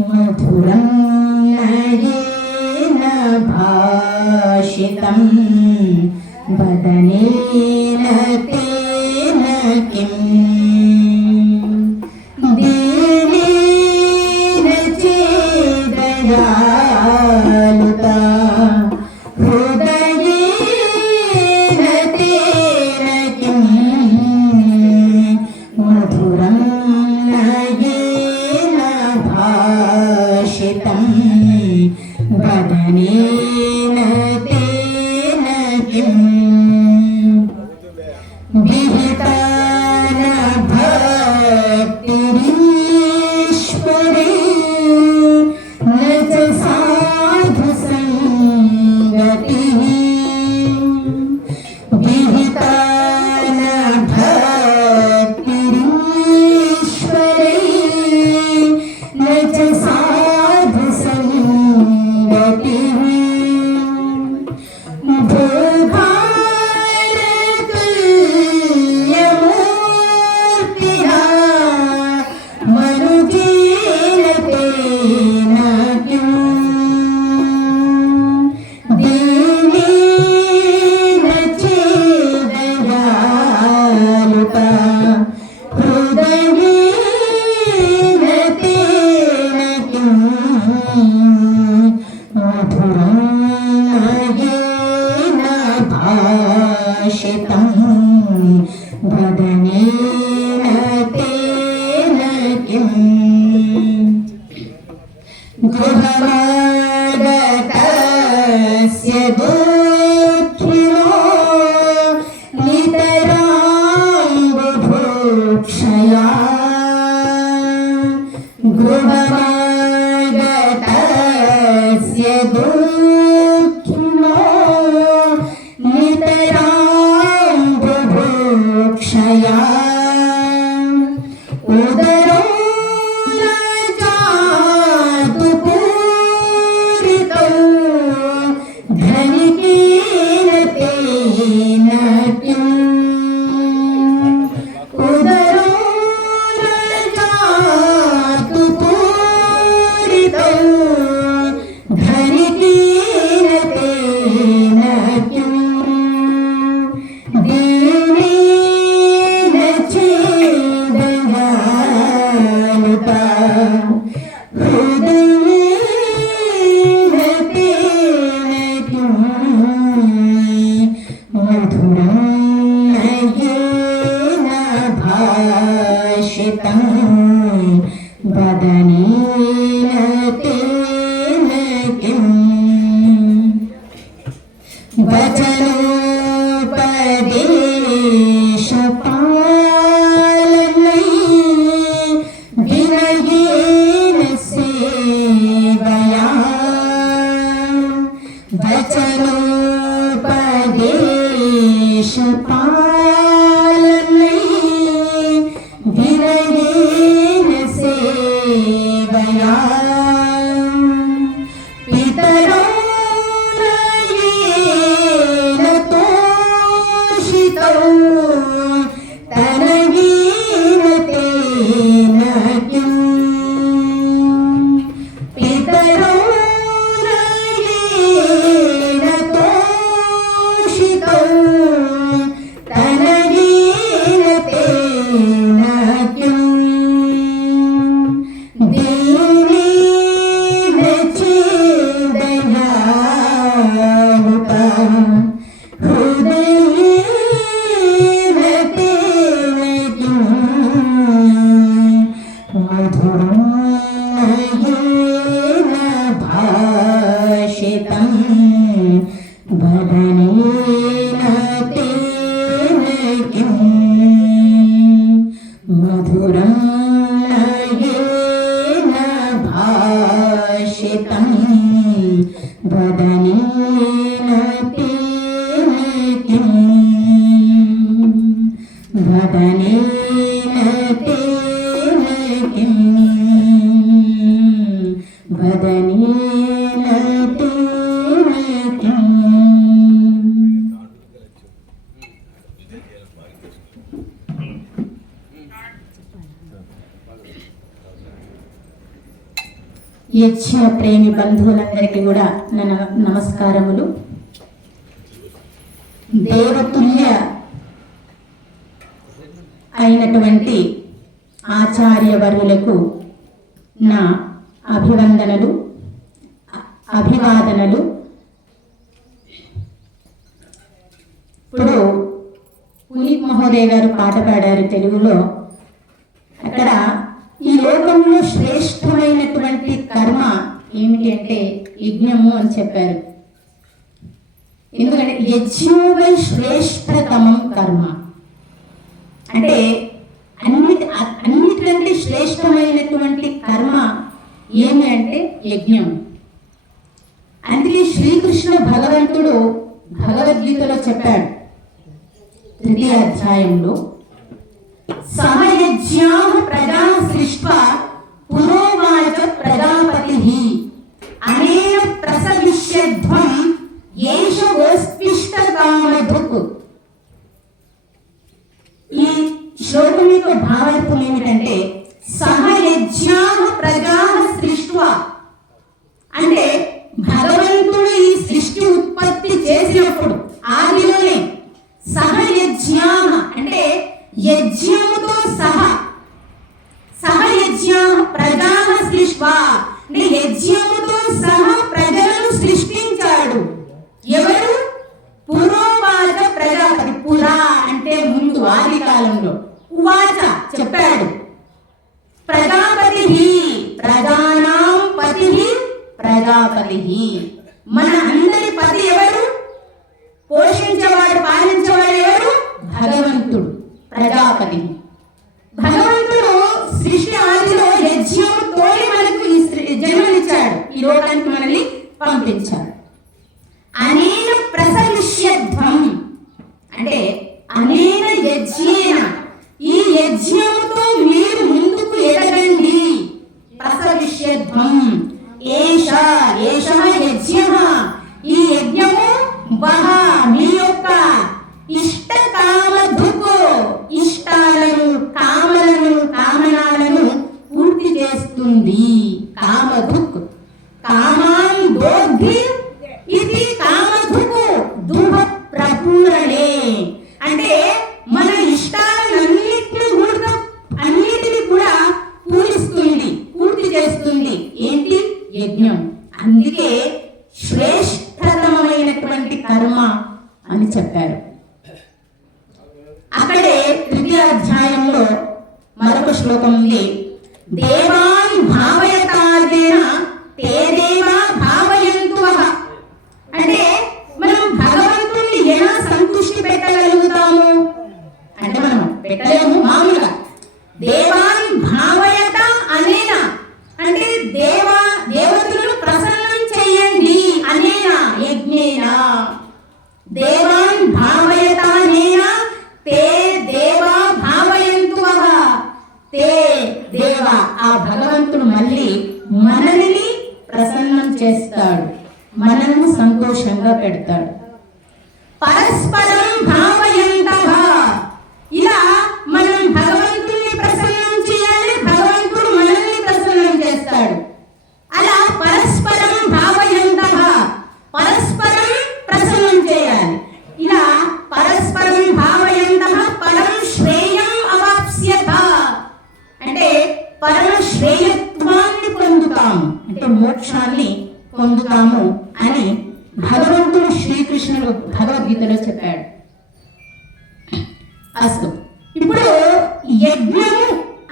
మధురం నయేన భాషితం వదనేన తేన కిం దీనేన చేదయాలుతా హృదయేన తేన కిం మధురం నయేన భాషితం వదనేన తేన కిం విహితాన భక్తిరీశ్వరే న చ సాధు సంగతిః విహితాన భక్తిరీశ్వరే న చ సాధు సంగతిః భూభారతుల్యమూర్తిః మనుజేన తేన కిం దీనేన చేదయాలుతా హృదయేన తేన కిం మధురం నయేన భాషితం వదనేన తేన కిం గృహమాగతస్య దుఃఖినో నితరాం బుభుక్షయా గృహమాగతస్య దుఃఖినో నితరాం బుభుక్షయా ఉదరో న జాతు పూరితో ధనికేన తేన కిం ఉదరో న జాతు పూరితో ధనికేన తేన కిం దీనేన చేదయాలుతా హృదయేన తేన కిం మధురం నయేన భాషితం వదనేన తేన కిం వచనోపదేశపాలనై వినయేన సేవయా వచనోపదేశపాలనై వినయేన యజ్ఞ ప్రేమి బంధువులందరికీ కూడా నా నమస్కారములు. దేవతుల్య అయినటువంటి ఆచార్యవర్యులకు నా అభివందనలు, అభివాదనలు. ఇప్పుడు పునీత్ మహోదయ్ గారు పాట పాడారు తెలుగులో. అక్కడ ఈ లోకంలో శ్రేష్టమైనటువంటి కర్మ ఏమిటి అంటే యజ్ఞము అని చెప్పారు. ఎందుకంటే యజ్ఞోవై శ్రేష్టతమం కర్మ అంటే అన్నిటికంటే శ్రేష్టమైనటువంటి కర్మ ఏమి అంటే యజ్ఞం. అందుకే శ్రీకృష్ణ భగవంతుడు భగవద్గీతలో చెప్పాడు 3వ అధ్యాయంలో, సమయజ్ఞాః ప్రజా సృష్ట్వా పురోవాచ ప్రజాపతిః అనేన ప్రసవిష్యధ్వం ఏష వోస్పిష్ట కామధుక్. ఈ శ్లోకం యొక్క భావార్థం ఏమిటంటే సమయజ్ఞాః ప్రజా సృష్ట్వా అంటే భగవంతుడు ఈ సృష్టి ఉత్పత్తి చేసినప్పుడు ఆదిలోనే సహయజ్ఞాః అంటే యజ్ఞముతో సహయజ్ఞాః ప్రజాః సృష్ట్వా అంటే యజ్ఞముతో ప్రజలను సృష్టించాడు. ఎవరు? పురోవాచ ప్రజాపతి. పురా అంటే ముందు, ఆది కాలంలో. ఉవాచ చెప్పాడు. ప్రజాపతి ప్రజానాం పతి ప్రజాపతి. మన అందరి పతి ఎవరు? పోషించేవాడు, పాలించేవాడు ఎవరు? భగవంతుడు, ప్రజాపతి. భగవంతుడు సృష్టి ఆదిలో యజ్ఞంతో మనకు జన్మనిచ్చాడు, ఈ లోకానికి మనల్ని పంపించాడు. అనేన ప్రసవిష్యధ్వం అంటే అనేన యజ్ఞేన, ఈ యజ్ఞముతో మీరు ముందుకు ఎదగండి. ప్రసవిష్యధ్వం ఏష యజ్ఞః, ఈ యజ్ఞము వహ మీ యొక్క ఇష్ట కామధుకు, ఇష్టాలను, కామనాలను పూర్తి చేస్తుంది. కామధుక్ కామాన్ దోగ్ధి ఇది కామధుకు దుఃఖ ప్రపూరణే అంటే మన అన్నిటిని కూడా పూరిస్తుంది, పూర్తి చేస్తుంది. ఏంటి? యజ్ఞం. అందుకే శ్రేష్టతమైనటువంటి కర్మ అని చెప్పారు. అక్కడే 3వ అధ్యాయంలో మరొక శ్లోకం ఉంది. దేవాన్ భావయతాదేన తే దేవా భావయంతువః అంటే మనం భగవంతుణ్ణి ఎలా సంతృష్టి పెట్టగలుగుతాము అంటే మనం పెట్టలేము మామూలుగా. దేవాన్ భావయత అనేనా అంటే దేవతలను ప్రసన్నం చేయండి అనేనా యజ్ఞేనా. దేవాన్ భావయతానేన తే దేవా భావయంతువః. తే దేవా ఆ భగవంతుడు మళ్ళీ మనల్ని ప్రసన్నం చేస్తాడు, మనల్ని సంతోషంగా పెడతాడు. పరస్పరం భావయంతః ఇలా మనం భగవంతుని ప్రసన్నం చేయాలి, భగవంతుడు మనల్ని ప్రసన్నం చేస్తాడు. అలా పరస్పరం భావయంతః పరస్పరం ప్రసన్నం చేయాలి. ఇలా పరస్పరం భావయంతః పరం శ్రేయం అవాప్స్యత అంటే పరమ శ్రేయత్వాన్ని పొందుతాము, అంటే మోక్షాన్ని పొందుతాము అని భగవంతుడు శ్రీకృష్ణుడు భగవద్గీతలో చెప్పాడు. అస్తు, ఇప్పుడు యజ్ఞము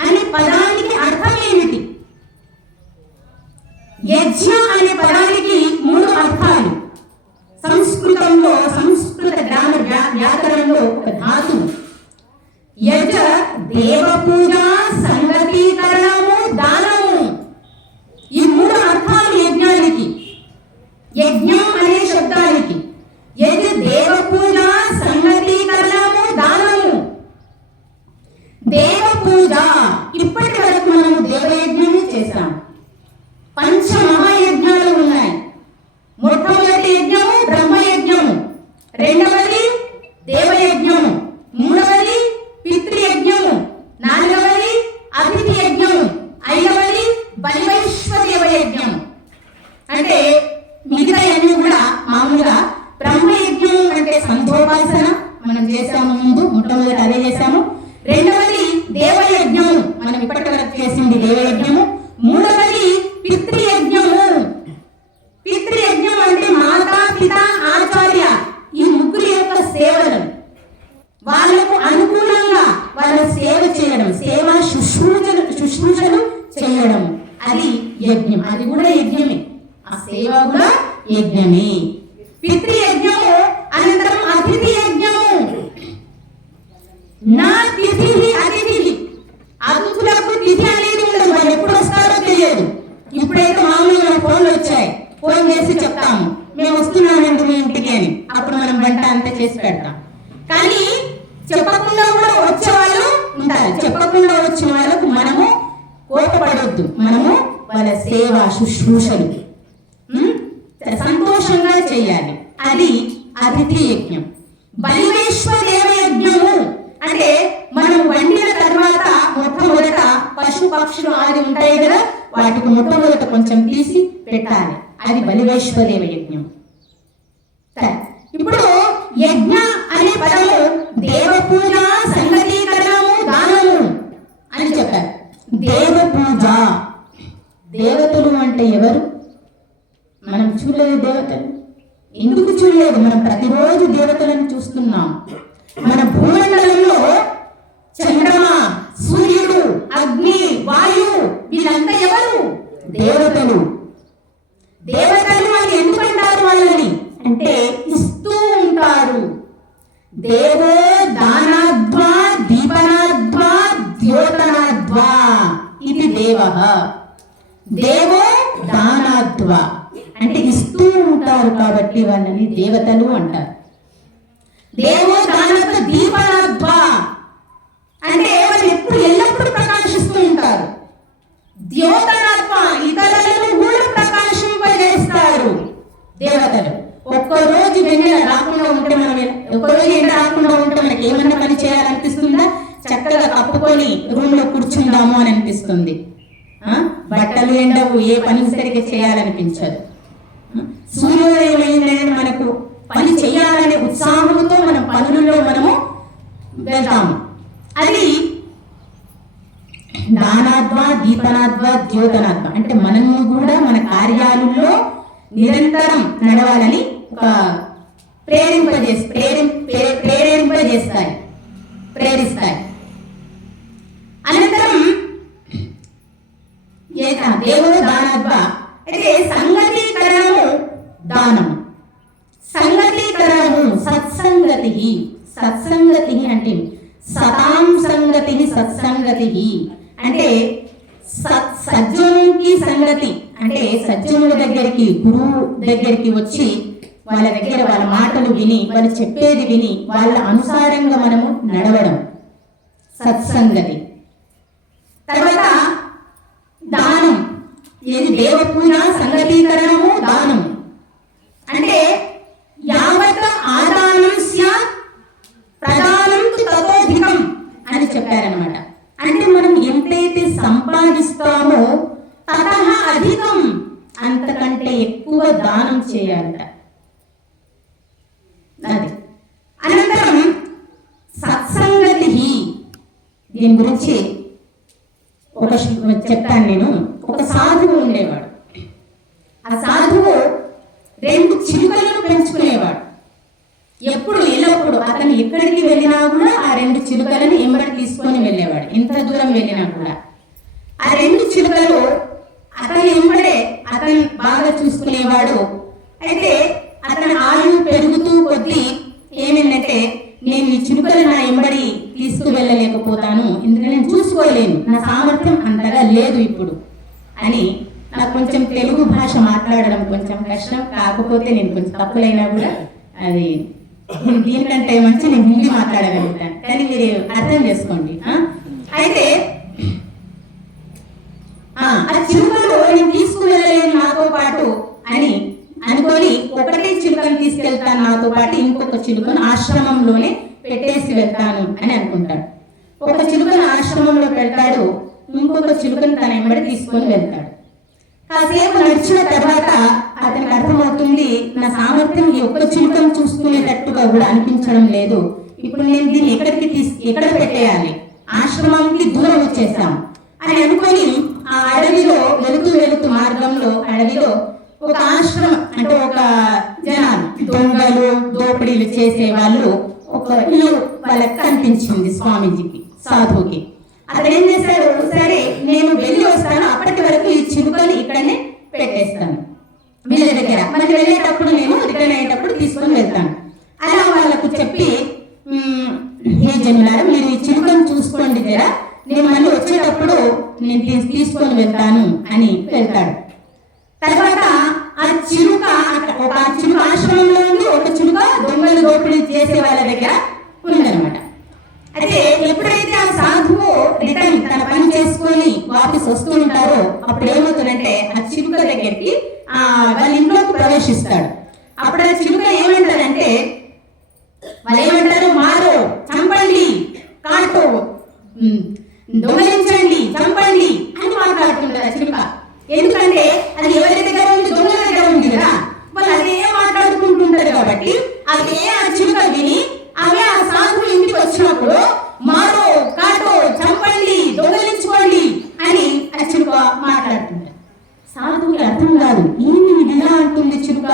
అనే పదానికి అర్థం ఏమిటి? యజ్ఞ అనే పదానికి 3 అర్థాలు. సంస్కృతంలో, సంస్కృత గ్రామర్ వ్యాకరణంలో ఒక ధాతువు. యజ దేవ పూజ, సంగతీకరణము, దానము. ఈ 3 అర్థాలు యజ్ఞానికి, యజ్ఞం అనే శబ్దానికి. యజ దేవ పూజ, సంగతీకరణము, దానము. దేవ పూజ ఇప్పటి వరకు మనము దేవయజ్ఞమే చేశాం. 5 మహాయజ్ఞాలు ఉన్నాయి. మొట్టమొదటి యజ్ఞము బ్రహ్మయజ్ఞము, 2వది దేవయజ్ఞము, 3వది పితృయజ్ఞము, 4వది అతిథి యజ్ఞము, 5వది బలివైశ్వదేవ యజ్ఞము. దేవయజ్ఞము. మూడవది పితృయజ్ఞము. పితృయజ్ఞం అంటే మాతా పిత ఆచార్య ఈ ముగ్గురు యొక్క సేవలను వాళ్ళకు అనుకూలంగా వాళ్ళ సేవ చేయడం, సేవా శుశ్రూషలు చేయడం, అది యజ్ఞం. అది కూడా యజ్ఞమే, ఆ సేవ కూడా యజ్ఞమే. పితృయజ్ఞము. అనంతరం అతిథి యజ్ఞము. నా తిథి అతిథి. అతిథులకు తిథి అనేది ఉండదు, వాళ్ళు ఎప్పుడు వస్తారో తెలియదు. ఇప్పుడైతే మామూలుగా ఫోన్లు వచ్చాయి, ఫోన్ చేసి చెప్తాము మేము వస్తున్నామండి మీ ఇంటికి అని, అప్పుడు మనం వంట అంతా చేసి పెడతాం. కానీ చెప్పకుండా కూడా వచ్చేవాళ్ళు ఉంటారు. చెప్పకుండా వచ్చిన వాళ్ళకు మనము కోపపడొద్దు, మనము వాళ్ళ సేవ శుశ్రూషలు సంతోషంగా చేయాలి. అది అతిథి యజ్ఞం. బలివేశ్వదేవ యజ్ఞము అంటే మనం వండిన తర్వాత మొట్టమొదట పశు పక్షులు ఆది ఉంటాయి కదా, వాటికి మొట్టమొదట కొంచెం తీసి పెట్టాలి. అది బలివేశ్వదేవ యజ్ఞం. ఇప్పుడు యజ్ఞ అనే పదము దేవ పూజ, సంగతీకరణము, దానము అని చెప్పారు. దేవ పూజ. దేవతలు అంటే ఎవరు? మనం చూడలేదు దేవతలు. ఎందుకు చూడలేదు? మనం ప్రతిరోజు దేవతలను చూస్తున్నాం. మన భూమండలంలో చంద్రమా, సూర్యుడు, అగ్ని, వాయువు వీళ్ళంతా ఎవరు? దేవతలు. దేవతలు అని ఎందుకంటారు వాళ్ళని అంటే ఇస్తూ ఉంటారు. దేవో దానాద్వా దీపనాద్వా ద్యోతనాద్వా ఇది దేవః. దేవో దానాద్వా అంటే ఇస్తూ ఉంటారు కాబట్టి వాళ్ళని దేవతలు అంటారు. దేవో దానత్వ దీపనాద్వా అంటే వాళ్ళు ఎప్పుడు ఎల్లప్పుడూ ప్రకాశిస్తూ ఉంటారు. ద్యోతనాత్వ ఇతరులను కూడా ప్రకాశింపజేస్తారు దేవతలు. ఒక్కరోజు వెన్నెల రాకుండా ఉంటే మనం, ఒక్కరోజు ఎండ రాకుండా ఉంటే మనకి ఏమన్నా పని చేయాలనిపిస్తుందా? చక్కగా కప్పుకొని రూమ్ లో కూర్చుందాము అని అనిపిస్తుంది. బట్టలు ఎండవు, ఏ పని సరిగ్గా చేయాలనిపించదు. సూర్యోదయం అయిందని మనకు పని చేయాలనే ఉత్సాహంతో మనం పనులలో మనము వెళ్తాము. అది దానాద్వా దీపనాద్వా ద్యోతనాద్వా అంటే మనము కూడా మన కార్యాలలో నిరంతరం నడవాలని ఒక ప్రేరిస్తాయి. అనంతరం దేవో దానాద్వా అయితే సంగతీకరణము దానము. సంగతీకరణము సత్సంగతి. సత్సంగతి అంటే సతాం సంగతి, సత్సంగతి అంటే సజ్జనునికి సంగతి అంటే సజ్జనుల దగ్గరికి, గురువు దగ్గరికి వచ్చి వాళ్ళ దగ్గర వాళ్ళ మాటలు విని, వాళ్ళు చెప్పేది విని వాళ్ళ అనుసారంగా మనము నడవడం సత్సంగతి. తర్వాత దానం. ఏది? దేవ పూజ, సంగతీకరణము, దానము అంటే యావత్ ఆదానం స్యాత్ ప్రదానం తతోధికం అని చెప్పారనమాట. అంటే మనం ఎంతైతే సంపాదిస్తామో తతః అధికం, అంతకంటే ఎక్కువ దానం చేయాలట. అది. అనంతరం సత్సంగతి. దీని గురించి ఒక చెప్తాను నేను. ఒక సాధువు ఉండేవాడు. ఆ సాధువు 2 చిలుకలను పెంచుకునేవాడు. ఎల్లప్పుడు అతను ఎక్కడికి వెళ్ళినా కూడా ఆ 2 చిలుకలను ఎంబడి తీసుకొని వెళ్ళేవాడు. ఎంత దూరం వెళ్ళినా కూడా ఆ 2 చిలుకలు అతని ఎంబడే అతను బాగా చూసుకునేవాడు. అయితే అతని ఆయువు పెరుగుతూ కొద్దీ ఏమైందంటే, నేను ఈ చిలుకలు నా ఎంబడి తీసుకువెళ్ళలేకపోతాను, ఎందుకంటే నేను చూసుకోలేను, నా సామర్థ్యం అంతగా లేదు ఇప్పుడు అని. నాకు కొంచెం తెలుగు భాష మాట్లాడడం కొంచెం కష్టం, కాకపోతే నేను కొంచెం తప్పులైనా కూడా అది దీనికంటే మంచి నేను హిందీ మాట్లాడగలుగుతాను, కానీ మీరు అర్థం చేసుకోండి. అయితే ఆ చిలుకలు నేను తీసుకువెళ్ళలేను నాతో పాటు అని అనుకొని ఒకటే చిలుకను తీసుకెళ్తాను నాతో పాటు, ఇంకొక చిలుకను ఆశ్రమంలోనే పెట్టేసి వెళ్తాను అని అనుకుంటాడు. ఒక చిలుకను ఆశ్రమంలో పెడతాడు, ఇంకొక చిలుకను తన ఎంబడి తీసుకొని వెళ్తాడు. కాసేపు నడిచిన తర్వాత అతనికి అర్థమవుతుంది, నా సామర్థ్యం ఈ ఒక్క చిలుకను చూసుకునేటట్టుగా కూడా అనిపించడం లేదు, ఇప్పుడు నేను దీన్ని ఎక్కడ పెట్టేయాలి, ఆశ్రమానికి దూరం వచ్చేసాం అని అనుకొని ఆ అడవిలో వెళుతూ మార్గంలో అడవిలో ఒక ఆశ్రమం అంటే ఒక జనాలు దొంగలు దోపిడీలు చేసే వాళ్ళు ఒక ఇల్లు వాళ్ళకి కనిపించింది స్వామీజీకి, సాధువుకి. అతను ఏం చేశాడు, సరే నేను వెళ్ళి వస్తాను, అప్పటి వరకు ఈ చిలుకని ఇక్కడనే పెట్టేస్తాను వీళ్ళ దగ్గర, మనకి వెళ్ళేటప్పుడు నేను రిటర్న్ అయ్యేటప్పుడు తీసుకొని వెళ్తాను. అలా వాళ్ళకు చెప్పి ఏ జనులారా మీరు ఈ చిలుకను చూసుకోండి దగ్గర, నేను మళ్ళీ వచ్చేటప్పుడు నేను తీసుకొని వెళ్తాను అని వెళ్తాడు. తర్వాత ఆ చిలుక ఒక చిలుక ఆశ్రమంలో ఉంది, ఒక చిలుక దొంగలు దోపిడీ చేసే వాళ్ళ దగ్గర ఉందన్నమాట. అయితే ఎప్పుడైతే ఆ సాధువు రిటర్న్ తన పని చేసుకొని వాపస్ వస్తూ ఉంటారో అప్పుడు ఏమవుతుందంటే ఆ చిలుక దగ్గరికి వాళ్ళ ఇంట్లోకి ప్రవేశిస్తాడు. అప్పుడు ఆ చిలుక ఏమంటారంటే వాళ్ళు ఏమంటారు, మారో చంపండి, కాటో దొంగలించండి, చంపండి అని మాట్లాడుతుంటారు ఆ చిలుక. ఎందుకంటే అది ఎవరి దగ్గర ఉంది, దొంగల దగ్గర ఉంది కదా, వాళ్ళు అదే మాట్లాడుకుంటుంటారు కాబట్టి అదే ఆ చిలుక విని అవే ఆ సాధువు ఇంటికి వచ్చినప్పుడు మారో కాటో చంపండి దొంగలించుకోండి అని ఆ చిలుక మాట్లాడుతుంటారు. సాధువుకి అర్థం కాదు, ఏమి ఇలా అంటుంది చిలుక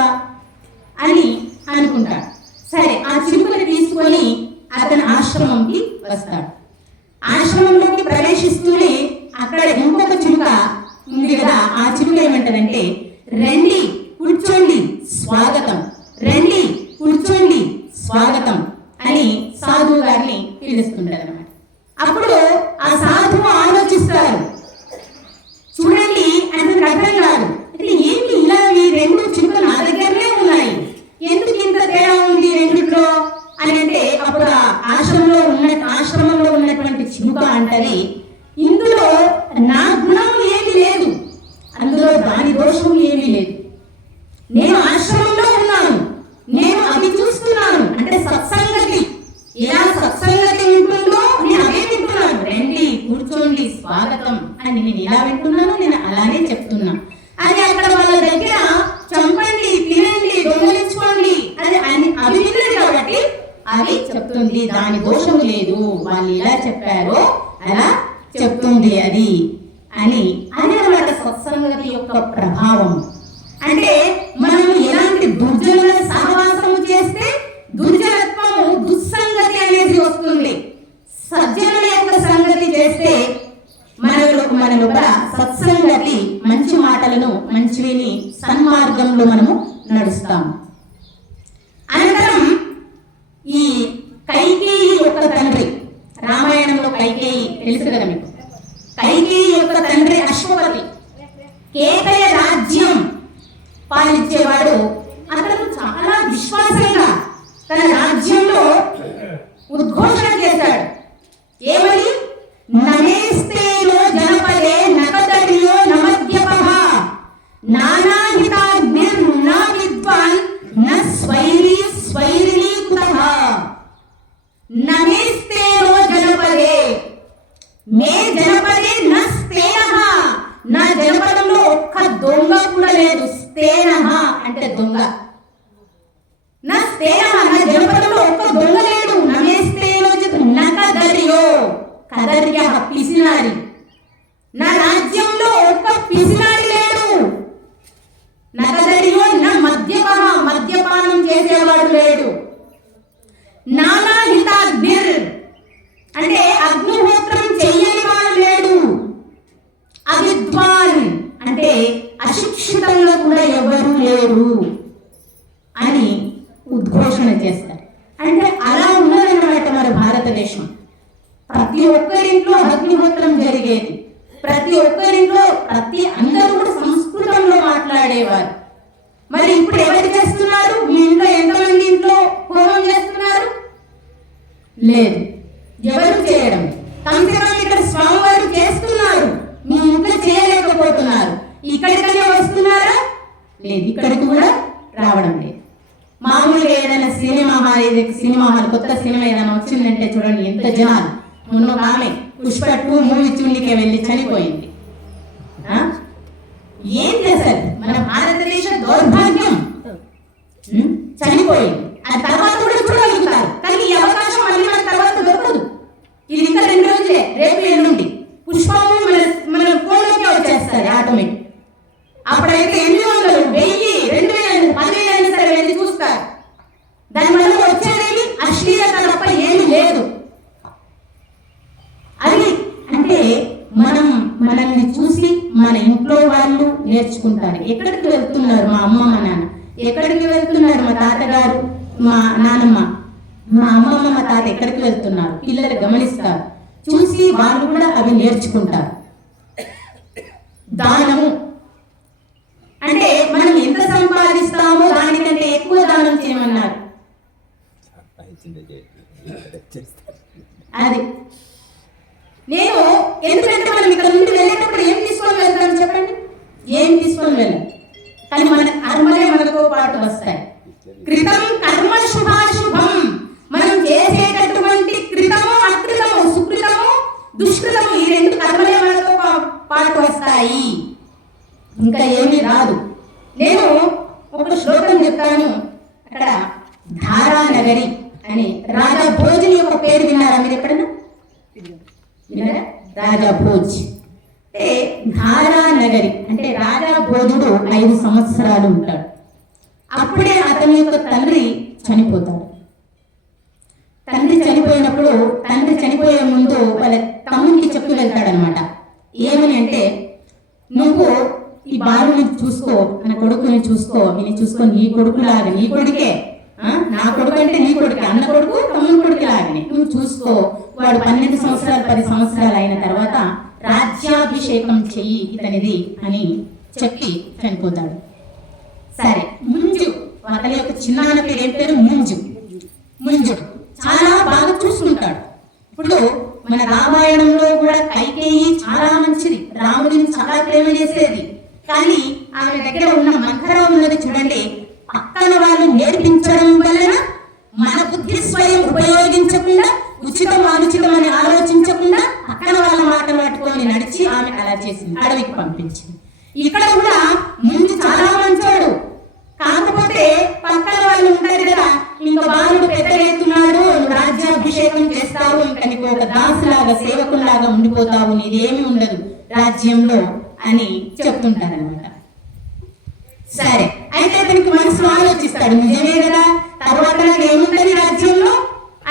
అని అనుకుంటాడు. సరే ఆ చిలుకని తీసుకొని అతని ఆశ్రమంకి వస్తాడు. ఆశ్రమంలోకి ప్రవేశిస్తూనే అక్కడ ఇంకొక చిలుక ఉంది కదా, ఆ చిలుక ఏమంటారంటే రండి కూర్చోండి స్వాగతం, రండి కూర్చోండి స్వాగతం అని సాధువు గారిని పిలుస్తుంటారు అన్నమాట. అప్పుడు ఆ సాధువు ఆలోచిస్తారు, చూడండి అతనికి అర్థం కాదు, అంటే ఏంటి ఇలా ఈ రెండు చిలుకలు నా దగ్గరనే ఉన్నాయి, ఎందుకు ఇంత తేడా ఉంది రెండిట్లో అని అంటే అప్పుడు ఆశ్రమంలో ఉన్నటువంటి చిలుక అంటది, ఇందులో నా గుణం ఏమీ లేదు, అందులో దాని దోషం ఏమీ లేదు, నేను ఆశ్రమంలో ఉన్నాను, నేను అవి చూస్తున్నాను, అంటే సత్సంగతి ఎలా సత్సంగతి ఉంటుందో నేను అవే వింటున్నాను, రండి కూర్చోండి స్వాగతం అని నేను ఎలా వింటున్నానో నేను అలానే చెప్తున్నాను. అది అక్కడ వాళ్ళ దగ్గర చంపండి తినండి దొంగలించుకోండి అది అవి విన్నది కాబట్టి అవి చెప్తుంది, దాని దోషం లేదు, వాళ్ళు ఎలా చెప్పారో అలా చెప్తుంది అది అని. అది అన్నమాట సత్సంగతి యొక్క ప్రభావం. అంటే మనం ఎలాంటి దుర్జనుల సహవాసము చేస్తే దుర్జనత్వము దుస్సంగతి అనేది వస్తుంది, సజ్జనుల యొక్క సంగతి చేస్తే మన లోపల సత్సంగతి, మంచి మాటలను మంచివిని సన్మార్గంలో మనము నడుస్తాము. అనంతరం ఈ కైకేయి యొక్క తండ్రి, రామాయణంలో కైకేయి తెలుసు కదా మీకు, కైకేయి యొక్క తండ్రి అశ్వపతి కేకయ రాజ్యం పాలించేవాడు. అతను చాలా విశ్వాసంగా తన రాజ్యంలో ఉద్ఘోషణ చేశాడు, ఏమని నమేస్తేనో జనపదే నకదర్యో నమద్యపః నానాహితాగ్నిర్ నా విద్వాన్ న స్వైరీ స్వైరిణీ కుతః. నమేస్తేనో జనపదే, మే జనపదే న స్తేనః, నా జనపదంలో ఒక్క దొంగ కూడా లేదు, స్తేనః అంటే దొంగ, నా స్తేనః నా జనపదంలో ఒక్క దొంగ లేడు, నమేస్తేనో నకదర్యో కదర్య పిసినారి, నా రాజ్యంలో ఒక్క పిసినారి లేడు, నకదర్యో నా మద్యపానం చేసేవాడు లేడు, నానాహితాగ్నిర్ అంటే అగ్నిహోత్రం చెయ్యని వాడు లేడు, అవిద్వాన్ అంటే అశిక్షితంగా కూడా ఎవరు లేరు అని ఉద్ఘోషణ చేస్తారు. అంటే అలా ఉన్నదన్నమాట మన భారతదేశం. ప్రతి ఒక్కరింట్లో అగ్నిహోత్రం జరిగేది, ప్రతి ఒక్కరింట్లో అందరూ కూడా సంస్కృతంలో మాట్లాడేవారు. మరి ఇప్పుడు ఎవరు చేస్తున్నారు, మీ ఇంట్లో ఎంతమంది ఇంట్లో హోమం చేస్తున్నారు, లేదు, ఎవరు చేయడం, కనీసం ఇక్కడ స్వామివారు చేస్తున్నారు, మీ ఇంట్లో చేయలేకపోతున్నారు, ఇక్కడికనే వస్తున్నారా, లేదు, ఇక్కడికి కూడా రావడం లేదు. మామూలుగా ఏదైనా సినిమా హాల్ కొత్త సినిమా ఏదైనా వచ్చిందంటే చూడండి ఎంత జనాలు. మొన్న ఒక ఆమె పుష్ప 2 మూవీ చూడనికే వెళ్ళి చనిపోయింది. ఏం చేశారు, మన భారతదేశ దౌర్భాగ్యం, చనిపోయింది. ఆ తర్వాత కూడా చూడగలుగుతారు, కానీ ఈ అవకాశం మళ్ళీ మన తర్వాత దొరకదు. ఇది ఇంకా 2 రోజులే, రేపు ఎల్లుండి పుష్పము మన ఫోన్లోకి వచ్చేస్తుంది. మనల్ని చూసి మన ఇంట్లో వాళ్ళు నేర్చుకుంటారు. ఎక్కడికి వెళ్తున్నారు మా అమ్మ మా నాన్న, ఎక్కడికి వెళ్తున్నారు మా తాతగారు మా నాన్నమ్మ, మా అమ్మమ్మ మా తాత ఎక్కడికి వెళ్తున్నారు పిల్లలు గమనిస్తారు. చూసి వాళ్ళు కూడా అవి నేర్చుకుంటారు. దానము అంటే మనం ఎంత సంపాదిస్తామో దానికంటే ఎక్కువ దానం చేయమన్నారు. అది నేను ఎందుకంటే మనం ఇక్కడ నుండి వెళ్ళేటప్పుడు ఏం తీసుకొని వెళ్తాం చెప్పండి, ఏం తీసుకొని వెళ్ళాం, కానీ మన కర్మలే మనతో పాటు వస్తాయి. కృతం కర్మ శుభాశుభం, మనం చేసేటటువంటి కృతము అకృతము, సుకృతము దుష్కృతము, ఈ రెండు కర్మలే మనతో పాటు వస్తాయి, ఇంకా ఏమీ రాదు. నేను ఒక శ్లోకం చెప్తాను. అక్కడ ధారానగరి అని రాజా భోజుని యొక్క పేరు విన్నారా మీరు ఎప్పుడైనా? విన్నారా? రాజా భోజ్ అంటే ధారానగరి అంటే రాజా భోజుడు 5 సంవత్సరాలు ఉంటాడు. అప్పుడే అతని యొక్క తండ్రి చనిపోతాడు. తండ్రి చనిపోయినప్పుడు తండ్రి చనిపోయే ముందు వాళ్ళ తమ్మునికి చెప్పి వెళ్తాడనమాట. ఏమని అంటే, నువ్వు ఈ బాలుని చూసుకో, నా కొడుకుని చూసుకో, వీని చూసుకో, నీ కొడుకులాగా, నీ కొడుకే, నా కొడుకు అంటే నీ కొడుకే, అన్న కొడుకు తమ్ముని కొడుకు లాగానే నువ్వు చూసుకో. వాడు 12 సంవత్సరాలు 10 సంవత్సరాలు అయిన తర్వాత రాజ్యాభిషేకం చెయ్యి ఇతనిది అని చెప్పి చనిపోతాడు. సరే, ముంజు అతని యొక్క చిన్నాన్న పేరు ఏం పేరు? ముంజు. ముంజు చాలా బాగా చూసుకుంటాడు. ఇప్పుడు మన రామాయణంలో కూడా కైకేయి చాలా మంచిది, రాముడిని చాలా ప్రేమ చేసేది. కానీ ఆమె దగ్గర ఉన్న మంత్రం ఉన్నది చూడండి, పక్కన వాళ్ళు నేర్పించడం వలన మన బుద్ధి స్వయం ఉపయోగించకుండా, ఉచితం అనుచితం అని ఆలోచించకుండా పక్కన వాళ్ళ మాట పట్టుకొని నడిచి ఆమె అలా చేసింది, అడవికి పంపించింది. ఇక్కడ కూడా ముందు చాలా మంచోడు, కాకపోతే పక్కన వాళ్ళు ఉంటారు కదా, ఇంకా బాలుడు పెద్దగెత్తున్నాడు, రాజ్యాభిషేకం చేస్తావు, ఇంకా నీకు ఒక దాసులాగా సేవకుల్లాగా ఉండిపోతావు, నీదేమీ ఉండదు రాజ్యంలో అని చెప్తుంటారనమాట. సరే, అయితే అతనికి మనసులో ఆలోచిస్తాడు, నిజమే కదా, తర్వాత నాకు ఏముంటది రాజ్యంలో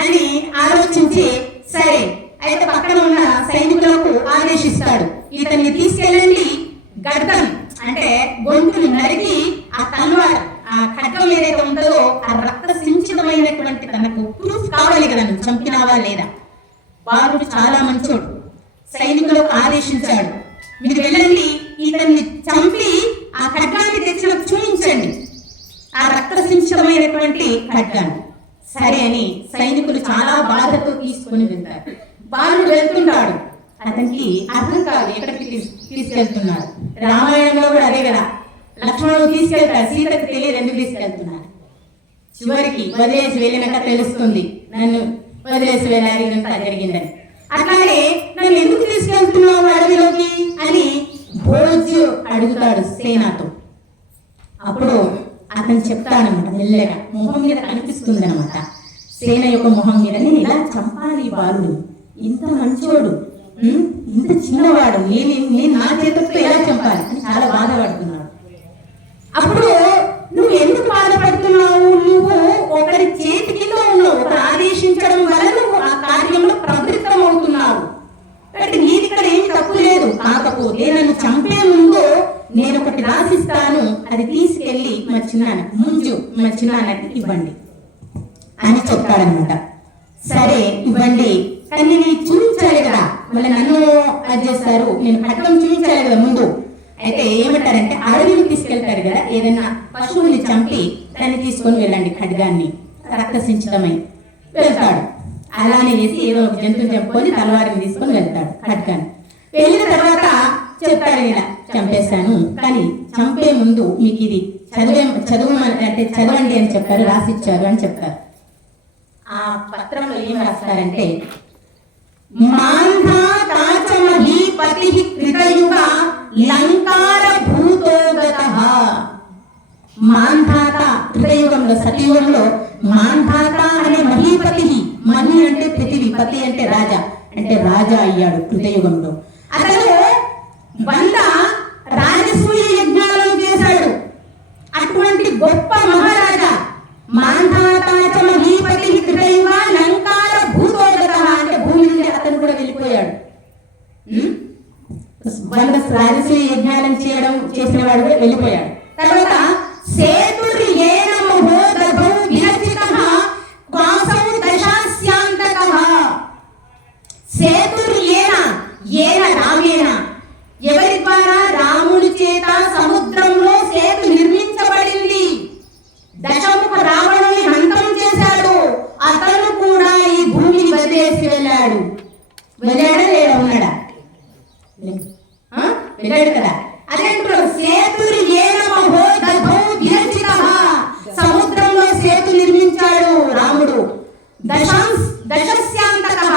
అని ఆలోచించి, సరే అయితే పక్కన ఉన్న సైనికులకు ఆదేశిస్తాడు, ఇతన్ని తీసుకెళ్ళండి, గడ్డం అంటే గొంతుని నరికి ఆ తల్వార్ ఆ ఖడ్గం ఏదైతే ఉంటుందో ఆ రక్త సించితమైనటువంటి తనకు ప్రూఫ్ కావాలి కదా, నువ్వు చంపినావా లేదా. బాలుడు చాలా మంచోడు, సైనికులకు ఆదేశించాడు, మీరు వెళ్ళండి, ఇతన్ని చంపి ఆ ఖడ్గాన్ని తెచ్చి నాకు చూపించండి, ఆ రక్త సించితమైనటువంటి ఖడ్గాన్ని. సరే అని సైనికులు చాలా బాధతో తీసుకొని వెళ్తారు. బాలుడు వెళ్తున్నాడు, అతనికి అర్థం కాదు ఎక్కడికి తీసుకెళ్తున్నారు. రామాయణంలో కూడా అదే కదా, లక్ష్మణుడు తీసుకెళ్తాడు, సీతకు తెలియదు ఎందుకు తీసుకెళ్తున్నారు. చివరికి వదిలేసి వెళ్ళినాక తెలుస్తుంది, నన్ను వదిలేసి వెళ్ళాలి ఇదంతా జరిగిందని. అట్లానే నన్ను ఎందుకు తీసుకెళ్తున్నావు అడవిలోకి అని భోజు అడుగుతాడు సేనాతో. అప్పుడు అతను చెప్తాడనమాట, మెల్లగా మొహం మీద కనిపిస్తుంది అనమాట, సేన యొక్క మొహం మీద, నేను ఇలా చంపాలి ఈ బాలుడు, ఇంత మంచోడు, ఇంత చిన్నవాడు, నేను నా చేతులతో ఎలా చంపాలి అని చాలా బాధపడుతున్నాడు. అప్పుడు నువ్వు ఎందుకు బాధపడుతున్నావు, నువ్వు ఒకరి చేతి కింద ఉన్నావు, ఒకరు ఆదేశించడం వల్ల నువ్వు ఆ కార్యంలో ప్రవృత్తం అవుతున్నావు, అంటే నీది ఇక్కడ ఏం తప్పు లేదు. కాకపోతే నన్ను చంపే ముందు నేను ఒకటి రాసిస్తాను, అది తీసుకెళ్ళి మా చిన్నాన్నకి ఇవ్వండి అని చెప్తాడనమాట. సరే ఇవ్వండి, కానీ నేను చూపించాలి కదా, మళ్ళీ నన్ను అది చేస్తారు, నేను ఖడ్గం చూపించాలి కదా ముందు. అయితే ఏమంటారంటే, అడవిని తీసుకెళ్తారు కదా, ఏదైనా పశువుని చంపి దాన్ని తీసుకొని వెళ్ళండి, ఖడ్గాన్ని రక్త సించితమై వెళ్తాడు. అలానే వేసి ఏదో ఒక జంతువుని చంపుకొని తలవారిని తీసుకొని వెళ్తాడు ఖడ్గాన్ని. వెళ్ళిన తర్వాత చెప్తాడు, ఇలా చంపేస్తాను, కానీ చంపే ముందు మీకు ఇది చదవండి అని చెప్పారు, రాసిచ్చారు అని చెప్తారు. ఆ పత్రంలో ఏం రాస్తారంటే, మాంధాతాచమహీపతి కృతయుగ లంకార భూతోగతః. మాంధాత కృతయుగంలో, సతయుగంలో మాంధాత అనే మహీపతి, మహి అంటే పృథివీ, పతి అంటే రాజా, అంటే రాజా అయ్యాడు కృతయుగంలో. అతను 100 రాజసూయ యజ్ఞాలను చేశాడు. అటువంటి గొప్ప మహారాజా మాంధాతాచ మహీపతి కృతయుగ లంకార భూతోగతః అంటే భూమి నుండి అతను కూడా వెళ్ళిపోయాడు. రాజసూయ యజ్ఞాలను చేసిన వాడు కూడా వెళ్ళిపోయాడు. తర్వాత సేతుర్యేన మహోదధౌ విరచితః వాసౌ దశాస్యాంతకః. ఏన రామేణ, ఎవరి ద్వారా? రాముడి చేత సముద్రంలో సేతు నిర్మించబడింది. దశముఖ రావణుని హంతం చేశాడు. అతను కూడా ఈ భూమిని వదిలేసి వెళ్ళాడా? లేదా? ఉన్నాడా? వెళ్ళాడు కదా. అదే సేతుర్యేన మహోదధౌ విరచితః, సముద్రంలో సేతు నిర్మించాడు రాముడు. దశస్యాంతకః,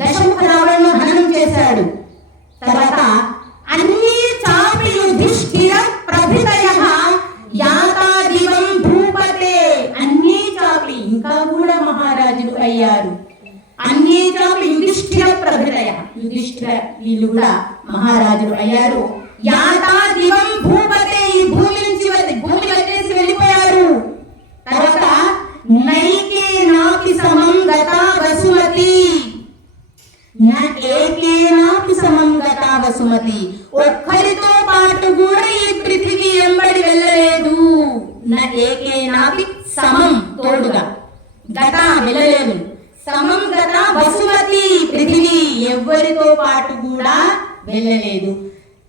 దశముఖ రావణుని హననం చేశాడు. తర్వాత అన్ని చాపి యుధిష్ఠిర ప్రభృతయః యాతాదివం భూపతే. అన్ని చాపి ఇంకా కూడా మహారాజులు అయ్యారు. అన్ని చాపి యుధిష్ఠిర ప్రభృతయః, యుధిష్ఠిర వీళ్ళు కూడా మహారాజులు అయ్యారు. యాతాదివం భూపతే, ఈ భూమి నుంచి భూమి వదిలేసి వెళ్ళిపోయారు. తర్వాత నైకే నాపి సమం గతా వసుమతి, ఏకేనాపి సమం గతా వసుమతి, ఒక్కరితో పాటు కూడా ఈ పృథివీ వెంబడి వెళ్ళలేదు. ఏకేనాపి సమం తోడుగా, గతా వెళ్ళలేదు, సమం గతా వసుమతి పృథివీ ఎవ్వరితో పాటు కూడా వెళ్ళలేదు.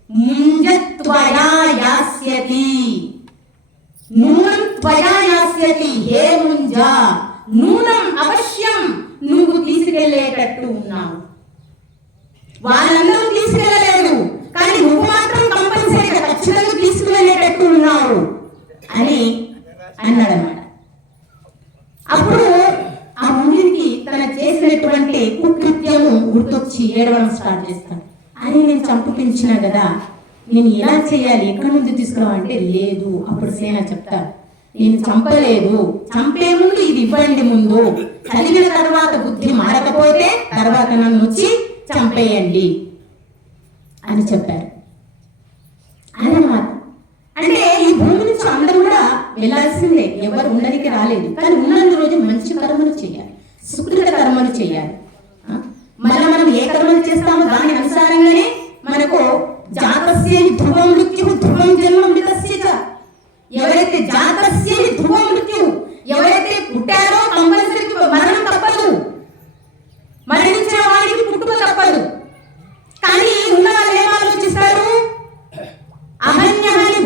ముంజత్వయా యాస్యతి, నూనం త్వయా యాస్యతి, హే ముంజ నూనం అవశ్యం నువ్వు తీసుకెళ్లేటట్టు ఉన్నావు. వాళ్ళందరూ తీసుకెళ్ళలేదు, కానీ నువ్వు మాత్రం కంపల్సరీగా ఖచ్చితంగా తీసుకువెళ్ళేటట్టు ఉన్నావు అని అన్నాడన్నమాట. అప్పుడు ఆ ముందుకి తన చేసినటువంటి కుకృత్యము గుర్తొచ్చి ఏడవడం స్టార్ట్ చేస్తాడు. అని నేను చంపించినా కదా, నేను ఎలా చేయాలి, ఎక్కడి నుంచి తీసుకురావంటే లేదు. అప్పుడు సేన చెప్తారు, నేను చంపలేదు, చంపే ముందు ఇది ఇవ్వండి, ముందు చదివిన తర్వాత బుద్ధి మారకపోతే తర్వాత నన్ను వచ్చి చంపేయండి అని చెప్పారు. అన్నమాట. అంటే ఈ భూమి నుంచి అందరూ కూడా వెళ్ళాల్సిందే, ఎవరు ఉండడానికి రాలేదు. కానీ ఉన్నన్ని రోజు మంచి కర్మలు చేయాలి, సుకృత కర్మలు చేయాలి. మనం ఏ కర్మలు చేస్తామో దాని అనుసారంగానే మనకు జాతస్య ధ్రువం మృత్యు ధ్రువం జన్మ మృతస్య చ. ఎవరైతే జాతస్య ధ్రువం మృత్యు, ఎవరైతే పుట్టారో కంపల్సరీ మరణం తప్పదు, మరణించిన వాడికి పుట్టుక తప్పదు. కానీ ఉన్న వాళ్ళు ఏం ఆలోచిస్తారు? అహన్యహని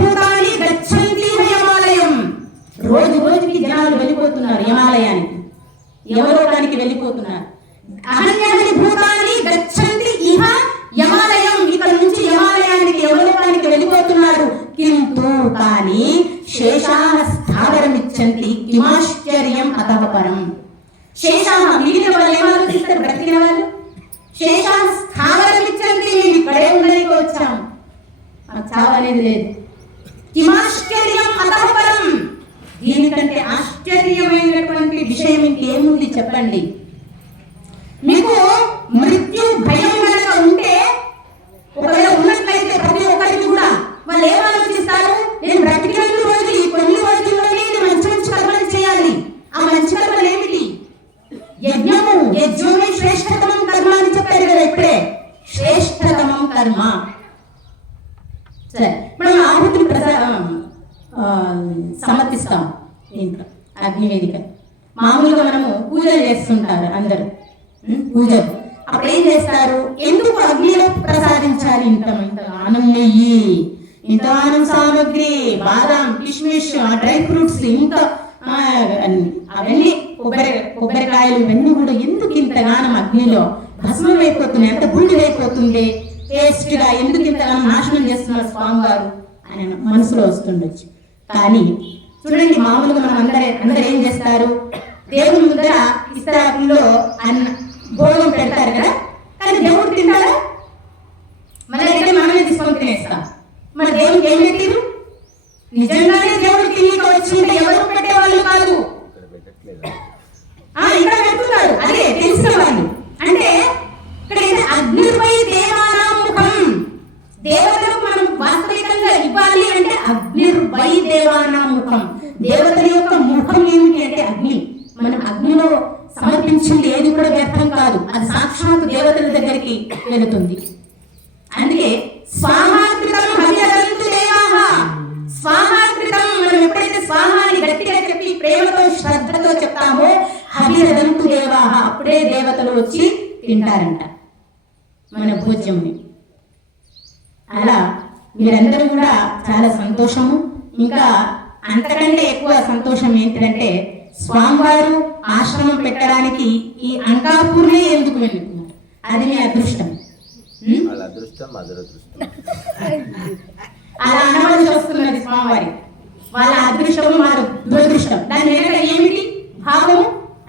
భూతాని గచ్చంతి యమాలయం. రోజు రోజుకి జనాలు వెళ్ళిపోతున్నారు యమాలయానికి, యమలోకానికి వెళ్ళిపోతున్నారు. అహన్యహని భూతాని గచ్చంతి ఇహ యమాలయం, ఇక్కడ నుంచి యమాలయానికి యమలోకానికి వెళ్ళిపోతున్నారు. కింతు కానీ శేషాః స్థావరమిచ్చంతి కిమాశ్చర్యం అతః పరం. శేషాః మిగిలిన వాళ్ళు ఏం ఆలోచిస్తారు? బ్రతికిన వాళ్ళు శేషాః స్థావరమిచ్చంతి, మేము ఇక్కడే ఉండడానికి వచ్చాం, మాకు చావనేది లేదు. కిమాశ్చర్యం అతః పరం, దీనికంటే ఆశ్చర్యమైనటువంటి విషయం ఇంకేముంది చెప్పండి? మీకు మృత్యు భయం కనుక ఉంటే, ఒకవేళ ఉన్నట్లయితే ప్రతి ఒక్కరికి కూడా వాళ్ళు ఏం ఆలోచిస్తారు? నేను బ్రతికిన రోజులు, ఈ కొన్ని రోజుల్లోనే మంచి మంచి కర్మలు చేయాలి. ఆ మంచి కర్మలు ఏమిటి? యజ్ఞము, యజ్ఞమే శ్రేష్టతమం కర్మ అని చెప్పారు కదా ఇప్పుడే, శ్రేష్టతమం కర్మ. సరే, మనం ఆహుతిని సమర్పిస్తాం దీంట్లో అగ్నివేదిక. మామూలుగా మనము పూజలు చేస్తుంటారు అందరూ, పూజలు. అప్పుడు ఏం చేస్తారు? ఎందుకు అగ్నిలో ప్రసాదించాలి? ఇంత ఆనం నెయ్యి, ఇంత ఆనం సామగ్రి, బాదాం, కిష్మిష్, డ్రై ఫ్రూట్స్, ఇంత అవన్నీ కొబ్బరికాయలు, ఇవన్నీ కూడా ఎందుకు ఇంతగానం అగ్నిలో భస్మం అయిపోతున్నాయి, ఎంత బుల్లి అయిపోతుంది టేస్ట్ గా, ఎందుకు ఇంతగానం నాశనం చేస్తున్నారు స్వామి గారు అని మనసులో వస్తుండొచ్చు. కానీ చూడండి, మామూలుగా మనం అందరు ఏం చేస్తారు? దేవుని ముందర ఇస్తారంలో భోగం పెడతారు కదా, కానీ దేవుడు తింటారా? మనకైతే మనమే తీసుకొని తినేస్తాం. మన దేవుడికి ఏం పెట్టిరు? నిజంగానే దేవుడు తిరిగి వచ్చింటే ఎవరు పెట్టేవాళ్ళు కాదు, ఇక్కడ పెడుతున్నారు, అదే తెలిసిన వాళ్ళు. అంటే ఇక్కడ అగ్నిపై దేవానాముఖం, దేవతలకు మనం వాస్తవికంగా ఇవ్వాలి అంటే అగ్నిర్వై దేవానాముఖం, దేవతల యొక్క ముఖం ఏమిటి అంటే అగ్ని. మనం అగ్నిలో సమర్పించింది ఏది కూడా వ్యర్థం కాదు. కాదు, అది సాక్షాత్ దేవతల దగ్గరికి వెళుతుంది. అందుకే స్వాహాకృతం అభిరదంతు దేవాః. స్వాహాకృతం, మనం ఎప్పుడైతే స్వాహాని గట్టిగా చెప్పి ప్రేమతో శ్రద్ధతో చెప్తామో అభిరదంతు దేవాః, అప్పుడే దేవతలు వచ్చి తింటారంట మన భోజ్యంని. అలా మీరందరూ కూడా చాలా సంతోషము. ఇంకా అంతకంటే ఎక్కువ సంతోషం ఏంటంటే స్వామివారు ఆశ్రమం పెట్టడానికి ఈ అంకాపూర్నే ఎందుకు వెళ్ళుతున్నారు, అది మీ అదృష్టం. అలా అనవలసి వస్తున్నది స్వామివారి, వాళ్ళ అదృష్టము వారి దురదృష్టం. దాని వెనక ఏమిటి భావము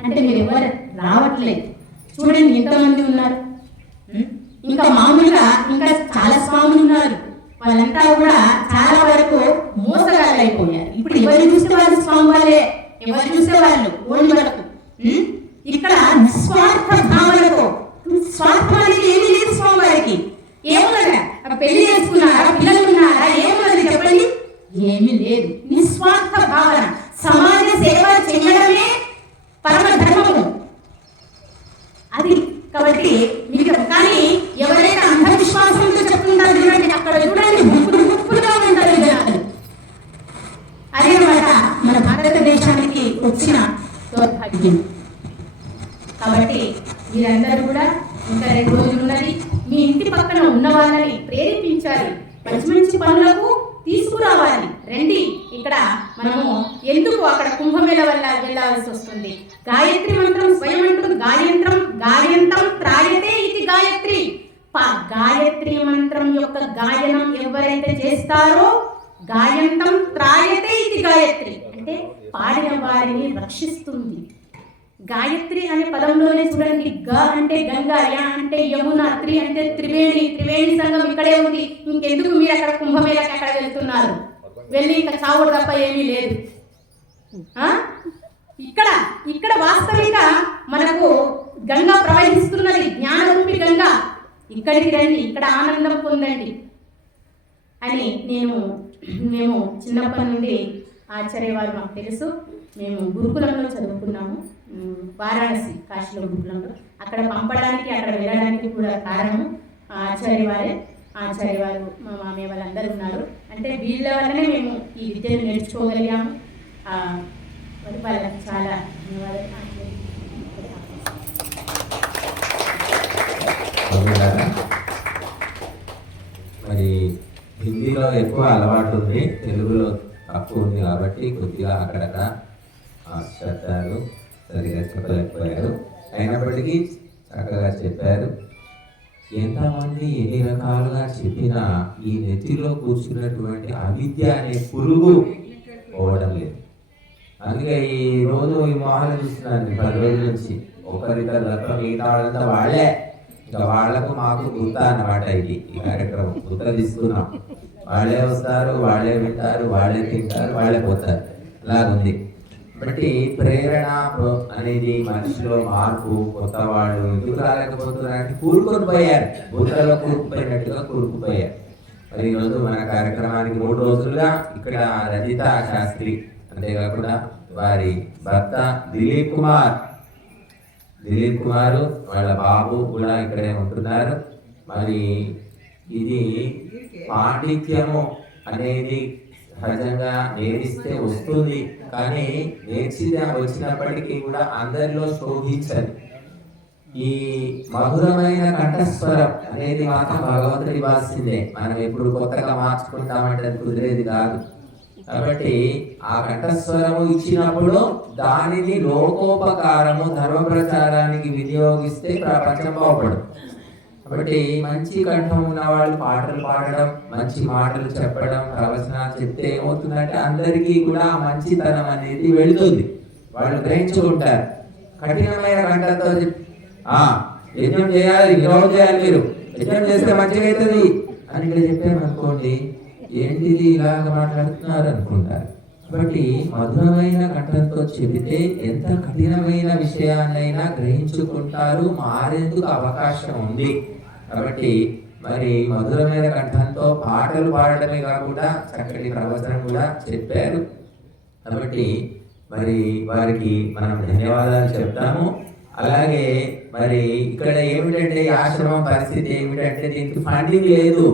అంటే మీరు ఎవరు రావట్లేదు. చూడండి ఎంతమంది ఉన్నారు. ఇంకా మామూలుగా ఇంకా చాలా స్వాములు ఉన్నారు, వాళ్ళంతా కూడా చాలా వరకు మోసగాళ్ళు అయిపోయారు. ఇప్పుడు ఎవరు చూస్తే వాళ్ళు స్వామి వాళ్ళే, ఎవరు చూస్తే వాళ్ళు ఓడి వరకు. ఇక్కడ నిస్వార్థ భావనతో, స్వార్థం అనేది ఏమీ లేదు స్వామి వారికి. ఏమున్నారా, పెళ్లి చేసుకున్నారా, పిల్లలు ఉన్నారా, ఏమున్నది చెప్పండి, ఏమీ లేదు. నిస్వార్థ భావన, సమాజ సేవ చేయడమే పరమ ధర్మము అది. కాబట్టి మీకు కానీ ఎవరైనా అంధవిశ్వాసంతో చెప్తుంటారు చూడండి, అక్కడ చూడండి ముప్పులుగా ఉంటారు జనాలు. అదేనమాట మన భారతదేశానికి వచ్చిన దౌర్భాగ్యం. కాబట్టి మీరందరూ కూడా ఇంకా 2 రోజులు ఉన్నది, మీ ఇంటి పక్కన ఉన్న వాళ్ళని ప్రేరేపించాలి, మంచి మంచి పనులకు తీసుకురావాలి. రండి, ఇక్కడ మనము ఎందుకు అక్కడ కుంభమేళ వల్ల వెళ్ళాల్సి వస్తుంది. గాయత్రి మంత్రం స్వయం అంటుంది, గాయంత్రం త్రాయతే ఇది గాయత్రి. గాయత్రి మంత్రం యొక్క గాయనం ఎవరైతే చేస్తారో గాయంతం త్రాయతే ఇది గాయత్రి అంటే పాడిన వారిని రక్షిస్తుంది. గాయత్రి అనే పదంలోనే చూడండి, గ అంటే గంగా, యా అంటే యమున, త్రి అంటే త్రివేణి సంఘం ఇక్కడే ఉంది. ఇంకెందుకు మీరు అక్కడ కుంభమేళకి అక్కడ వెళ్తున్నారు? వెళ్ళి ఇంకా చావుడు తప్ప ఏమీ లేదు. ఇక్కడ వాస్తవిక మనకు గంగా ప్రవహిస్తున్నది, జ్ఞానరూపి గంగా. ఇక్కడికి రండి, ఇక్కడ ఆనందం పొందండి అని మేము చిన్నప్పటి నుండి ఆచార్య వారు మాకు తెలుసు. మేము గురుకులంలో చదువుకున్నాము, వారాణసి కాశీలో గురుకులంలో. అక్కడ పంపడానికి, అక్కడ వెళ్ళడానికి కూడా కారణం ఆచార్య వారే. ఆచార్య వారు, మా మామయ్య వాళ్ళందరూ ఉన్నారు. అంటే వీళ్ళ వల్లనే మేము ఈ విద్యను నేర్చుకోగలిగాము. వాళ్ళకి చాలా ధన్యవాదాలు. మరి హిందీలో ఎక్కువ అలవాటు ఉంది, తెలుగులో తక్కువ ఉంది కాబట్టి కొద్దిగా అక్కడక్కడ శబ్దాలు సరిగా చెప్పలేకపోయారు. అయినప్పటికీ చక్కగా చెప్పారు. ఎంతమంది ఎన్ని రకాలుగా చెప్పినా ఈ నెత్తిలో కూర్చున్నటువంటి అవిద్య అనే పురుగు పోవడం లేదు. అందుకే ఈ రోజు ఈ మోహాలు చూస్తున్నాను 10 రోజుల నుంచి. ఒకరిద్దరు తప్ప మిగతా వాళ్ళంతా వాళ్ళే. ఇంకా వాళ్లకు మాకు గుర్త అన్నమాట. ఇది ఈ కార్యక్రమం గుర్త తీసుకున్నాం. వాళ్ళే వస్తారు, వాళ్ళే వింటారు, వాళ్ళే తింటారు, వాళ్ళే పోతారు. అలాగుంది. కాబట్టి ప్రేరణ అనేది మనిషిలో మార్పు, కొత్త వాళ్ళు ఎందుకు రాలేకపోతున్నారంటే కూరుకొని పోయారు, బుర్రలో కూరుకుపోయినట్టుగా కూరుకుపోయారు. మరి ఈరోజు మన కార్యక్రమానికి 3 రోజులుగా ఇక్కడ రజిత శాస్త్రి, అంతేకాకుండా వారి భర్త దిలీప్ కుమార్ వాళ్ళ బాబు కూడా ఇక్కడే ఉంటున్నారు. మరి ఇది పాండిత్యము అనేది సహజంగా నేర్పిస్తే వస్తుంది, కానీ వచ్చినప్పటికీ కూడా అందరిలో శోభించదు. ఈ మధురమైన కంఠస్వరం అనేది మాత్రం భగవంతుడి వాల్సిందే. మనం ఎప్పుడు కొత్తగా మార్చుకుంటామంటే అది కుదిరేది కాదు. కాబట్టి ఆ కంఠస్వరము ఇచ్చినప్పుడు దానిని లోకోపకారము, ధర్మ ప్రచారానికి వినియోగిస్తే ప్రపంచం బాగుపడదు. కాబట్టి మంచి కంఠం ఉన్న వాళ్ళు పాటలు పాడడం, మంచి మాటలు చెప్పడం, ప్రవచనాలు చెప్తే ఏమవుతుందంటే అందరికీ కూడా మంచితనం అనేది వెళుతుంది, వాళ్ళు గ్రహించుకుంటారు. కఠినమైన కంఠంతో యజ్ఞం చేయాలి, ఈరోజు చేయాలి, మీరు యజ్ఞం చేస్తే మంచిగా అవుతుంది అని ఇక్కడ చెప్పామనుకోండి, ఏంటిది ఇలాగ మాట్లాడుతున్నారు అనుకుంటారు. కాబట్టి మధురమైన కంఠంతో చెబితే ఎంత కఠినమైన విషయాన్నైనా గ్రహించుకుంటారు, మారేందుకు అవకాశం ఉంది. కాబట్టి మరి మధురమైన కంఠంతో పాటలు పాడటమే కాకుండా చక్కటి ప్రవచనం కూడా చెప్పారు. కాబట్టి మరి వారికి మనం ధన్యవాదాలు చెప్తాము. అలాగే మరి ఇక్కడ ఏమిటంటే ఈ ఆశ్రమం పరిస్థితి ఏమిటంటే దీనికి ఫండింగ్ లేదు,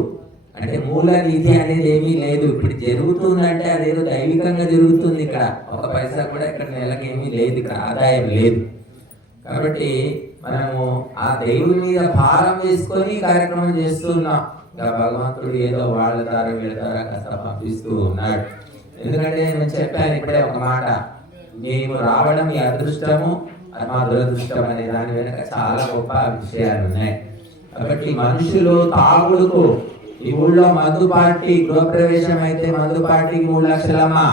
అంటే మూల నిధి అనేది ఏమీ లేదు. ఇప్పుడు జరుగుతుందంటే అదేదో దైవికంగా జరుగుతుంది. ఇక్కడ ఒక పైసా కూడా ఇక్కడ నెలకి ఏమీ లేదు, ఇక్కడ ఆదాయం లేదు. కాబట్టి మనము ఆ దేవుడి మీద భారం వేసుకొని కార్యక్రమం చేస్తున్నాం. ఇంకా భగవంతుడు ఏదో వాళ్ళ ద్వారా వీళ్ళ ద్వారా కాస్త పంపిస్తూ ఉన్నాడు. ఎందుకంటే నేను చెప్పాను ఇప్పుడే ఒక మాట, మేము రావడం మీ అదృష్టము, మా దురదృష్టం అనే దాని వెనక చాలా గొప్ప విషయాలు ఉన్నాయి. కాబట్టి మనుషులు తాగుడుకు, ఈ ఊళ్ళో మందు పార్టీ గృహప్రవేశం అయితే మందు పార్టీకి 3 లక్షలమ్మా,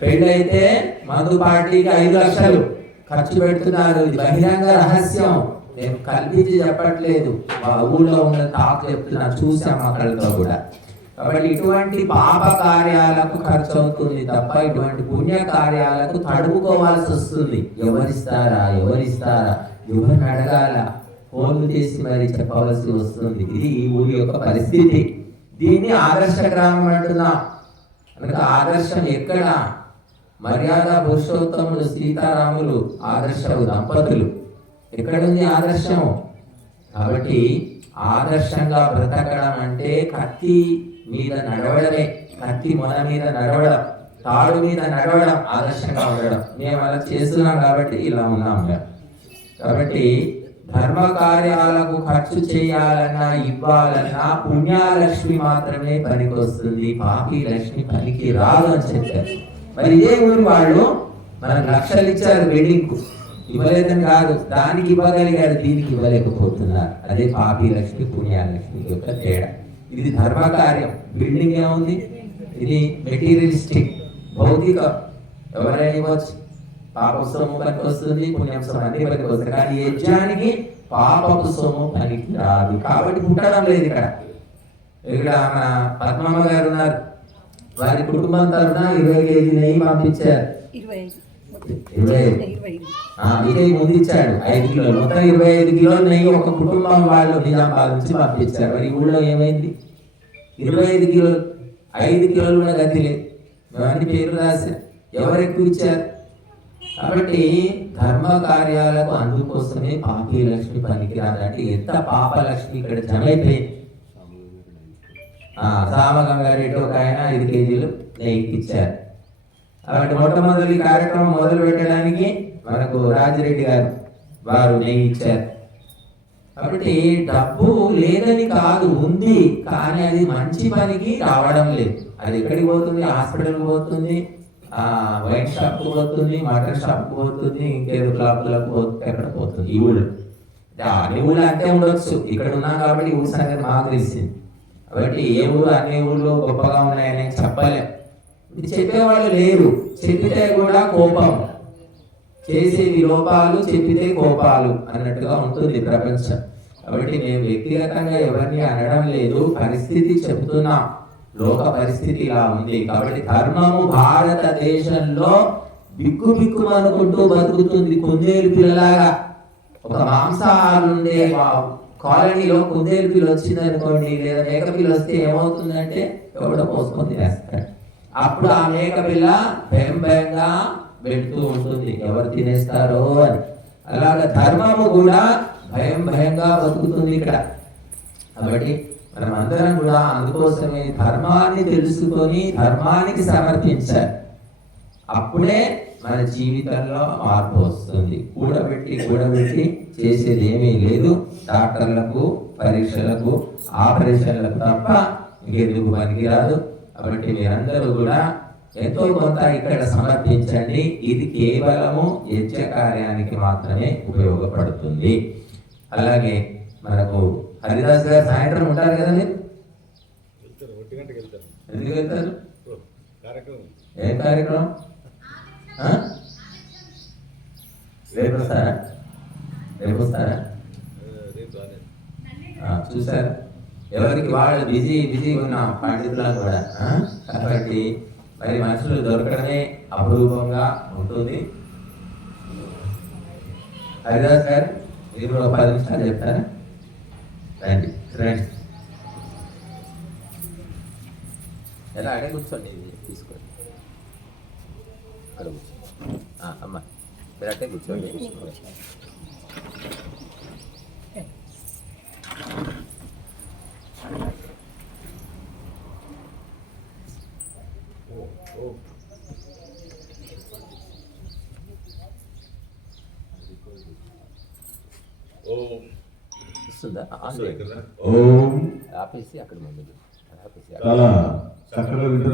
పెళ్ళైతే మందు పార్టీకి 5 లక్షలు ఖర్చు పెడుతున్నారు. ఇది బహిరంగ రహస్యం, నేను కల్పించి చెప్పట్లేదు, మా ఊళ్ళో ఉన్న తాకు చెప్తున్నా, చూసాం అక్కడితో కూడా. కాబట్టి ఇటువంటి పాప కార్యాలకు ఖర్చు అవుతుంది తప్ప ఇటువంటి పుణ్య కార్యాలకు తడుపుకోవాల్సి వస్తుంది. ఎవరిస్తారా ఎవరిని అడగాల, ఫోన్లు చేసి మరి చెప్పవలసి వస్తుంది. ఇది ఈ ఊరి యొక్క పరిస్థితి. దీన్ని ఆదర్శ గ్రామం అంటున్నాం. కనుక ఆదర్శం ఎక్కడ? మర్యాద పురుషోత్తముడు సీతారాములు ఆదర్శ దంపతులు. ఎక్కడుంది ఆదర్శం? కాబట్టి ఆదర్శంగా బ్రతకడం అంటే కత్తి మీద నడవడమే, కత్తి మొన మీద నడవడం, తాడు మీద నడవడం, ఆదర్శంగా ఉండడం. మేము అలా చేస్తున్నాం కాబట్టి ఇలా ఉన్నాం. కాబట్టి ధర్మ కార్యాలకు ఖర్చు చేయాలన్నా ఇవ్వాలన్నా పుణ్యాలక్ష్మి మాత్రమే పనికి వస్తుంది, పాపి లక్ష్మి పనికి రాదు అని చెప్పారు. మరి ఇదే ఊరి వాళ్ళు మనకు లక్షలు ఇచ్చారు వెడ్డింగ్ కు, ఇవ్వలేదని కాదు, దానికి ఇవ్వగలిగారు, దీనికి ఇవ్వలేకపోతున్నారు. అదే పాపి లక్ష్మి పుణ్యాలక్ష్మి యొక్క తేడా. ఇది ధర్మ కార్యం, బిల్డింగ్ ఏముంది, ఇది మెటీరియలిస్టిక్ భౌతికం. ఎవరైనా ఇవ్వచ్చు, పాపపు సొమ్ము పనికి వస్తుంది, పుణ్యం సొమ్ము అన్ని పనికి వస్తుంది. కానీ యజ్ఞానికి పాపపు సొమ్ము పనికి రాదు. కాబట్టి పుట్టడం లేదు ఇక్కడ. ఇక్కడ మన పద్మమ్మ గారు ఉన్నారు, వారి కుటుంబం తరఫున 20 కేజీ నెయ్యి పంపించారు. 25 ముందు ఇచ్చాడు 5 కిలోలు, మొత్తం 25 కిలోలు నెయ్యి ఒక కుటుంబం వాళ్ళు నిజామాబాద్ నుంచి పంపించారు. మరి ఊళ్ళో ఏమైంది? 25 కిలోలు, 5 కిలోలు కూడా గతి లేదు. మేమన్ని పేరు రాశారు, ఎవరు ఎక్కువ ఇచ్చారు? కాబట్టి ధర్మ కార్యాలకు అందుకోసమే పాపి లక్ష్మి పనికిరాదంటే ఎంత పాప లక్ష్మి ఇక్కడ జమైపోయింది. సామగంగారెడ్డి ఒక ఆయన 5 కేజీలు నెయ్యికి ఇచ్చారు. కాబట్టి మొట్టమొదటి కార్యక్రమం మొదలు పెట్టడానికి మనకు రాజిరెడ్డి గారు వారు నెయ్యి ఇచ్చారు. కాబట్టి డబ్బు లేదని కాదు, ఉంది, కానీ అది మంచి పనికి రావడం లేదు. అది ఎక్కడికి పోతుంది? హాస్పిటల్కి పోతుంది, వైన్ షాప్కి పోతుంది, మటన్ షాప్కి పోతుంది, ఇంకేదో క్లబ్లకు పోతుంది, ఎక్కడ పోతుంది. ఈ ఊళ్ళో అన్ని ఊళ్ళో అంతే ఉండొచ్చు, ఇక్కడ ఉన్నాం కాబట్టి ఊరి సంగతి మాకు తెలిసింది. కాబట్టి ఏ ఊరు అన్ని ఊళ్ళో గొప్పగా ఉన్నాయని చెప్పలేం. ఇది చెప్పేవాళ్ళు లేరు, చెప్పితే కూడా కోపం, చేసేవి లోపాలు, చెప్పితే కోపాలు అన్నట్టుగా ఉంటుంది ప్రపంచం. కాబట్టి మేము వ్యక్తిగతంగా ఎవరిని అనడం లేదు, పరిస్థితి చెబుతున్నాం, లోక పరిస్థితి ఇలా ఉంది. కాబట్టి ధర్మము భారతదేశంలో బిక్కు అనుకుంటూ బతుకుతుంది, కుందేలు పిల్లలాగా. ఒక మాంసాహారులు ఉండే కాలనీలో కుందేలు పిల్ల వచ్చింది అనుకోండి, లేదా మేక పిల్ల వస్తే ఏమవుతుందంటే ఎవడో పోసుకొని తినేస్తాడు. అప్పుడు ఆ మేక పిల్ల భయంగా పెడుతూ ఉంటుంది, ఎవరు తినేస్తారో అని. అలాగే ధర్మము కూడా భయంగా బతుకుతుంది ఇక్కడ. కాబట్టి మనం అందరం కూడా అందుకోసమే ధర్మాన్ని తెలుసుకొని ధర్మానికి సమర్పించాలి. అప్పుడే మన జీవితంలో మార్పు వస్తుంది. కూడబెట్టి చేసేది ఏమీ లేదు. డాక్టర్లకు, పరీక్షలకు, ఆపరేషన్లకు తప్ప ఇంకెందుకు పనికిరాదు. కాబట్టి మీరందరూ కూడా ఎంతో కొంత ఇక్కడ సమర్పించండి. ఇది కేవలము యజ్ఞ కార్యానికి మాత్రమే ఉపయోగపడుతుంది. అలాగే మనకు హరిదాస్ గారు సాయంత్రం ఉంటారు కదా, మీరు ఎందుకు వెళ్తారు? ఏం కార్యక్రమం? రేపు వస్తారా? చూసారా, ఎవరికి వాళ్ళు బిజీ ఉన్నాం, పండితులను కూడా. కాబట్టి మరి మనుషులు దొరకడమే అపురూపంగా ఉంటుంది. హరిదాస్ గారు మీరు 10 నిమిషాలు చెప్తారా? రండి. ఎలా అడే కూర్చోండి, తీసుకోండి. అమ్మ మీరు అట్టే కూర్చోండి. వస్తుందా? ఓం ఆపేసి అక్కడ ముందు చాలా చక్కగా వింటున్నారు.